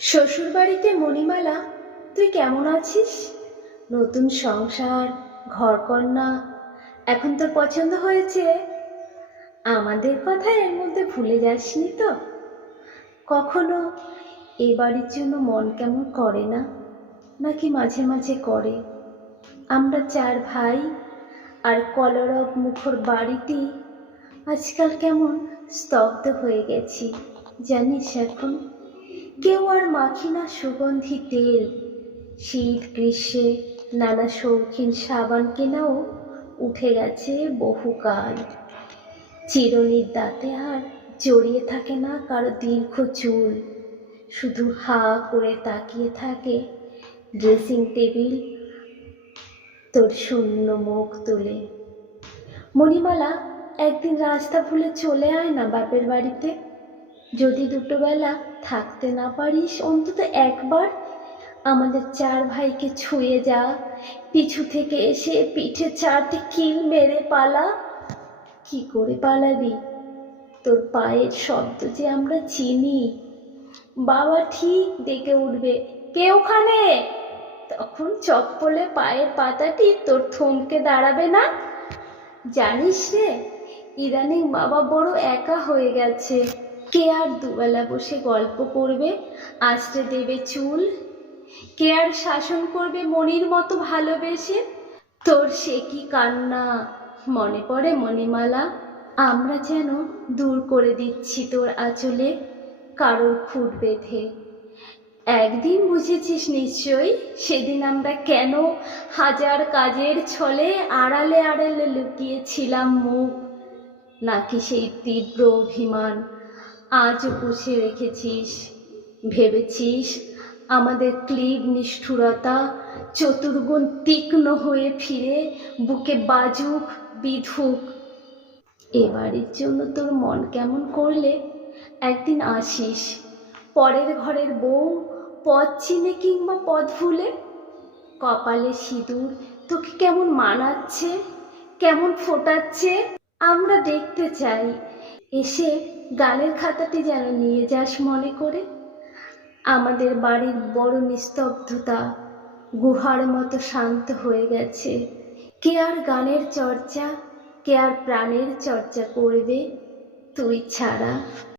শ্বশুরবাড়িতে মণিমালা, তুই কেমন আছিস? নতুন সংসার, ঘরকন্না, এখন তোর পছন্দ হয়েছে? আমাদের কথা এর মধ্যে ভুলে যাসনি তো? কখনো এ বাড়ির জন্য মন কেমন করে না? নাকি মাঝে মাঝে করে? আমরা চার ভাই আর কলরব মুখর বাড়িটি আজকাল কেমন স্তব্ধ হয়ে গেছি জানিস? এখন কেউ আর মাখি না সুগন্ধি তেল। শীত গ্রীষ্মে নানা শৌখিন সাবান কেনাও উঠে গেছে বহুকাল। চিরুনির দাঁতে আর জড়িয়ে থাকে না কারো দীর্ঘ চুল। শুধু হা করে তাকিয়ে থাকে ড্রেসিং টেবিল তোর শূন্য মুখ তুলে। মণিমালা, একদিন রাস্তা ভুলে চলে আয় না বাপের বাড়িতে। যদি দুটো বেলা থাকতে না পারিস, অন্তত একবার আমাদের চার ভাইকে ছুঁয়ে যা। পিছু থেকে এসে পিঠে চারটে কিল মেরে পালা। কি করে পালাবি? তোর পায়ের শব্দ যে আমরা চিনি। বাবা ঠিক ডেকে উঠবে, কে ওখানে? তখন চপ্পলে পায়ের পাতাটি তোর থমকে দাঁড়াবে না। জানিস রে, ইদানিং বাবা বড় একা হয়ে গেছে। কে আর দুবেলা বসে গল্প করবে, আঁচড়ে দেবে চুল? কে আর শাসন করবে মনির মতো ভালোবেসে? তোর সে কি কান্না মনে পড়ে মণিমালা? আমরা যেন দূর করে দিচ্ছি তোর আঁচলে কারোর খুঁট বেঁধে। একদিন বুঝেছিস নিশ্চয়ই, সেদিন আমরা কেন হাজার কাজের ছলে আড়ালে আড়ালে লুকিয়েছিলাম মুখ। নাকি সেই তীব্র অভিমান আজও পুষে রেখেছিস? ভেবেছিস আমাদের ক্লিব নিষ্ঠুরতা চতুর্গুণ তীক্ষ্ণ হয়ে ফিরে বুকে বাজুক বিধুক? এবারের জন্য তোর মন কেমন করলে একদিন আসিস, পরের ঘরের বউ, পদ চিনে কিংবা পদ ভুলে। কপালে সিঁদুর তোকে কেমন মানাচ্ছে, কেমন ফোটাচ্ছে আমরা দেখতে চাই। এসে গানের খাতাটি যেন নিয়ে যাস মনে করে। আমাদের বাড়ির বড় নিস্তব্ধতা গুহার মতো শান্ত হয়ে গেছে। কে আর গানের চর্চা, কে আর প্রাণের চর্চা করবে তুই ছাড়া?